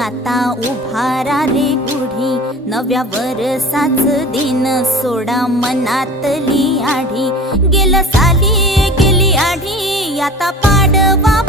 आता उभारा रे गुढी, नव्या वर्षाच दिन सोडा मनातली आढी। गेलं साली गेली आढी, आता पाडवा